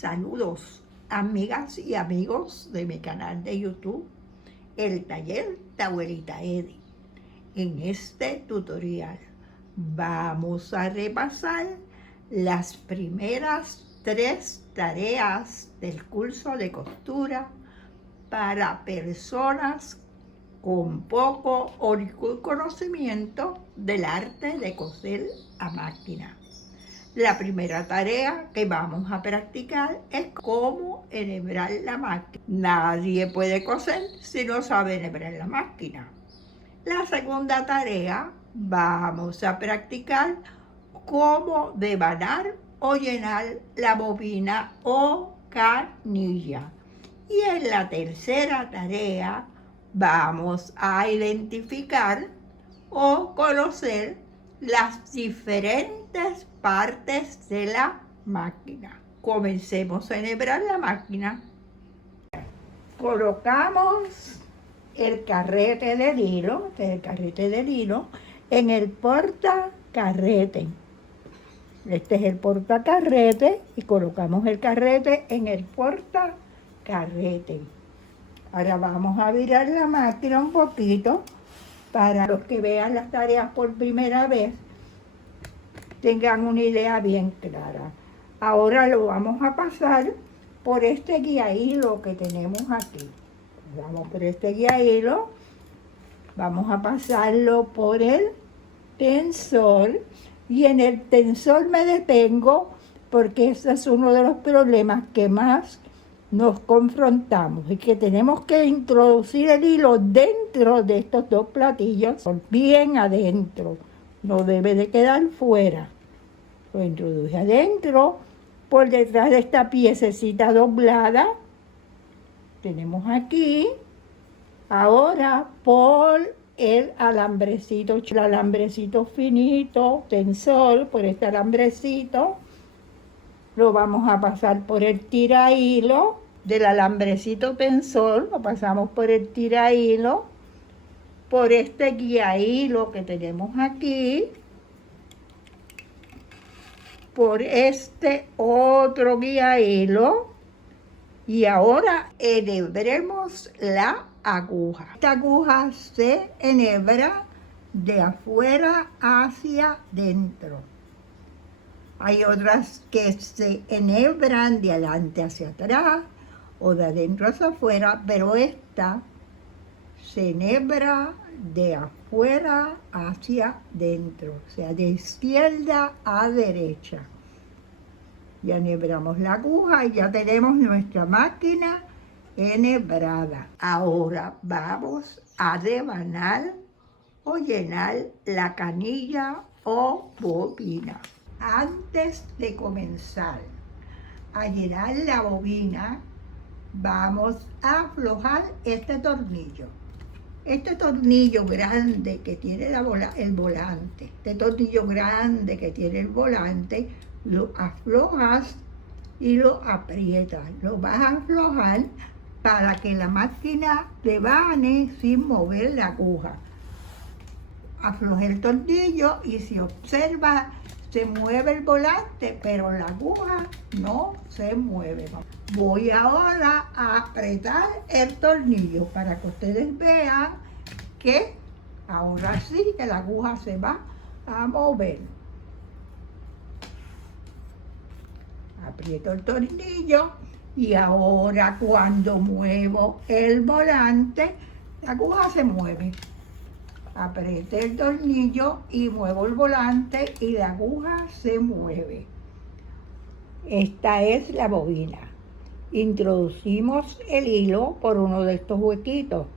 Saludos, amigas y amigos de mi canal de YouTube, El Taller de Abuelita Edi. En este tutorial vamos a repasar las primeras 3 tareas del curso de costura para personas con poco o ningún conocimiento del arte de coser a máquina. La primera tarea que vamos a practicar es cómo enhebrar la máquina. Nadie puede coser si no sabe enhebrar la máquina. La segunda tarea vamos a practicar cómo devanar o llenar la bobina o canilla. Y en la tercera tarea vamos a identificar o conocer las diferentes partes de la máquina. Comencemos a enhebrar la máquina. Colocamos el carrete del hilo, en el portacarrete. Este es el portacarrete y colocamos el carrete en el portacarrete. Ahora vamos a virar la máquina un poquito para los que vean las tareas por primera vez tengan una idea bien clara. Ahora lo vamos a pasar por este guía hilo que tenemos aquí. Vamos por este guía hilo, vamos a pasarlo por el tensor y en el tensor me detengo porque ese es uno de los problemas que más nos confrontamos y que tenemos que introducir el hilo dentro de estos dos platillos, bien adentro, no debe de quedar fuera. Lo introduje adentro, por detrás de esta piececita doblada, tenemos aquí, ahora por el alambrecito finito, tensor, por este alambrecito, lo vamos a pasar por el tira hilo del alambrecito tensor, lo pasamos por el tira hilo, por este guía hilo que tenemos aquí, por este otro guía hilo y ahora enhebremos la aguja. Esta aguja se enhebra de afuera hacia dentro. Hay otras que se enhebran de adelante hacia atrás o de adentro hacia afuera, pero esta se enhebra de afuera hacia dentro, o sea, de izquierda a derecha. Ya enhebramos la aguja y ya tenemos nuestra máquina enhebrada. Ahora vamos a devanar o llenar la canilla o bobina. Antes de comenzar a llenar la bobina, vamos a aflojar este tornillo. Este tornillo grande que tiene el volante, lo aflojas y lo aprietas. Lo vas a aflojar para que la máquina devane sin mover la aguja. Aflojé el tornillo y si observa, se mueve el volante, pero la aguja no se mueve. Voy ahora a apretar el tornillo para que ustedes vean que ahora sí que la aguja se va a mover. Aprieto el tornillo y ahora cuando muevo el volante, la aguja se mueve. Apreté el tornillo y muevo el volante y la aguja se mueve. Esta es la bobina. Introducimos el hilo por uno de estos huequitos,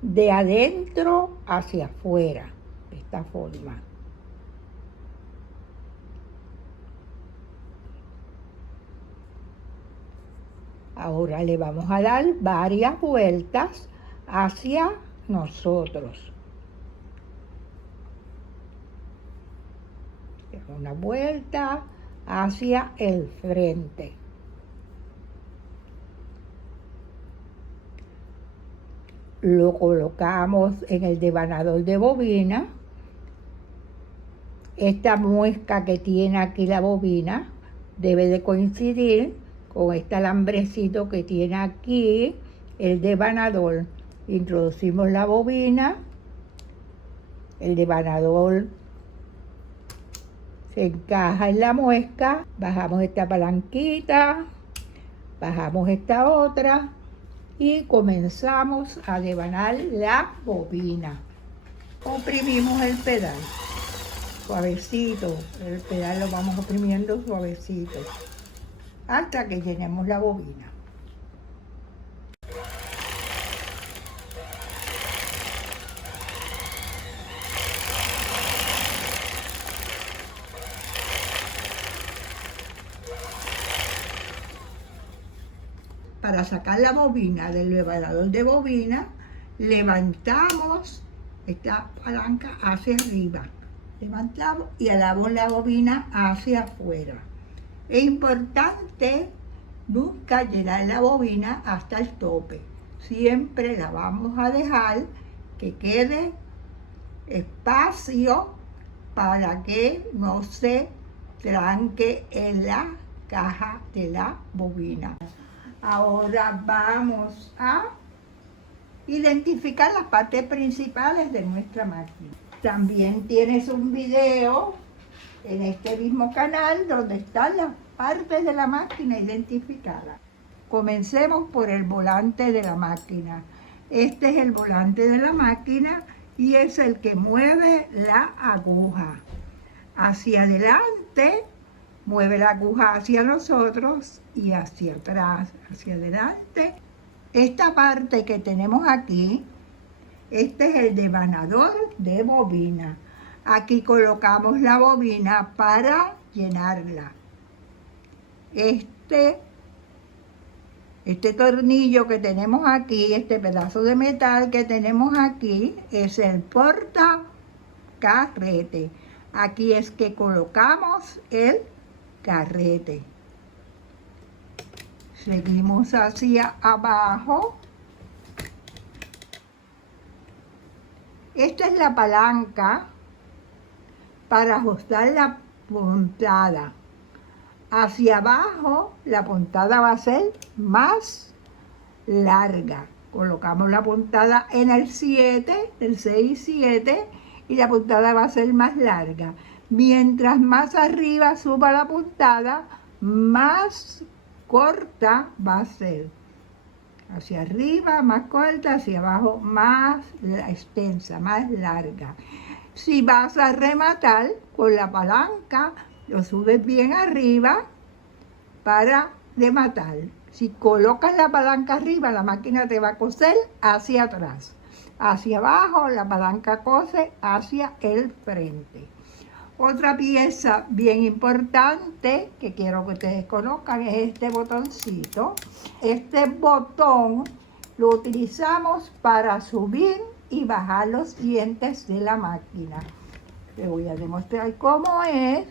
de adentro hacia afuera, de esta forma. Ahora le vamos a dar varias vueltas hacia nosotros. Una vuelta hacia el frente. Lo colocamos en el devanador de bobina. Esta muesca que tiene aquí la bobina, debe de coincidir con este alambrecito que tiene aquí, el devanador. Introducimos la bobina, el devanador se encaja en la muesca, bajamos esta palanquita, bajamos esta otra y comenzamos a devanar la bobina. Oprimimos el pedal, suavecito, el pedal lo vamos oprimiendo suavecito, hasta que llenemos la bobina. Para sacar la bobina del devanador de bobina, levantamos esta palanca hacia arriba. Levantamos y alamos la bobina hacia afuera. Es importante nunca llenar la bobina hasta el tope. Siempre la vamos a dejar que quede espacio para que no se tranque en la caja de la bobina. Ahora vamos a identificar las partes principales de nuestra máquina. También tienes un video en este mismo canal donde están las partes de la máquina identificadas. Comencemos por el volante de la máquina. Este es el volante de la máquina y es el que mueve la aguja. Hacia adelante, mueve la aguja hacia nosotros y hacia atrás, hacia adelante. Esta parte que tenemos aquí, este es el devanador de bobina. Aquí colocamos la bobina para llenarla. Este tornillo que tenemos aquí, este pedazo de metal que tenemos aquí, es el portacarrete. Aquí es que colocamos el carrete. Seguimos hacia abajo. Esta es la palanca para ajustar la puntada. Hacia abajo la puntada va a ser más larga. Colocamos la puntada en el 7, el 6 y 7, y la puntada va a ser más larga. Mientras más arriba suba la puntada, más corta va a ser. Hacia arriba más corta, hacia abajo más extensa, más larga. Si vas a rematar con la palanca, lo subes bien arriba para rematar. Si colocas la palanca arriba, la máquina te va a coser hacia atrás. Hacia abajo, la palanca cose hacia el frente. Otra pieza bien importante que quiero que ustedes conozcan es este botoncito. Este botón lo utilizamos para subir y bajar los dientes de la máquina. Les voy a demostrar cómo es.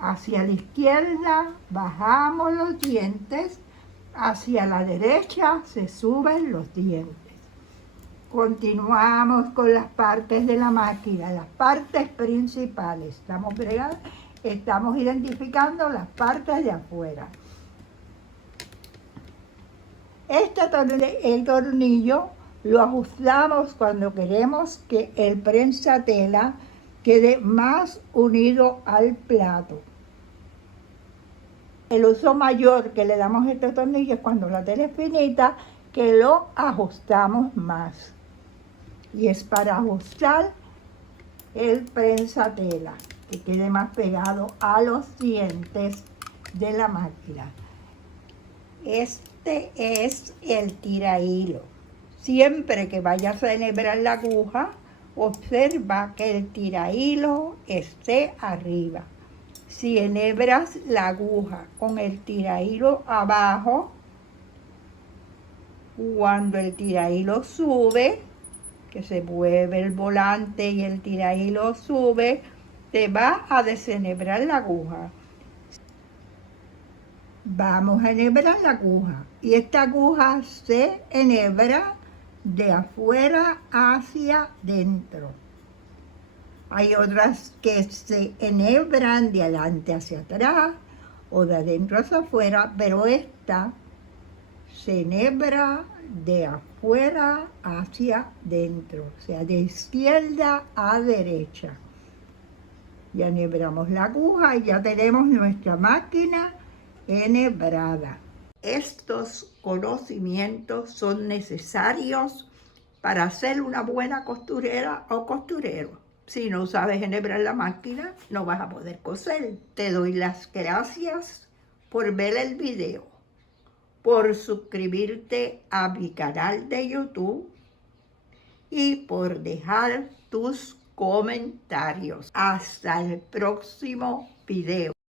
Hacia la izquierda bajamos los dientes, hacia la derecha se suben los dientes. Continuamos con las partes de la máquina, las partes principales. Estamos identificando las partes de afuera. El tornillo lo ajustamos cuando queremos que el prensatela quede más unido al plato. El uso mayor que le damos a este tornillo es cuando la tela es finita, que lo ajustamos más. Y es para ajustar el prensatela, que quede más pegado a los dientes de la máquina. Este es el tirahilo. Siempre que vayas a enhebrar la aguja, observa que el tirahilo esté arriba. Si enhebras la aguja con el tirahilo abajo, cuando el tirahilo sube, que se mueve el volante y el tirahilo sube, te va a desenhebrar la aguja. Vamos a enhebrar la aguja y esta aguja se enhebra de afuera hacia dentro. Hay otras que se enhebran de adelante hacia atrás, o de adentro hacia afuera, pero esta se enhebra de afuera hacia dentro, o sea, de izquierda a derecha. Ya enhebramos la aguja y ya tenemos nuestra máquina enhebrada. Estos conocimientos son necesarios para ser una buena costurera o costurero. Si no sabes enhebrar la máquina, no vas a poder coser. Te doy las gracias por ver el video, por suscribirte a mi canal de YouTube y por dejar tus comentarios. Hasta el próximo video.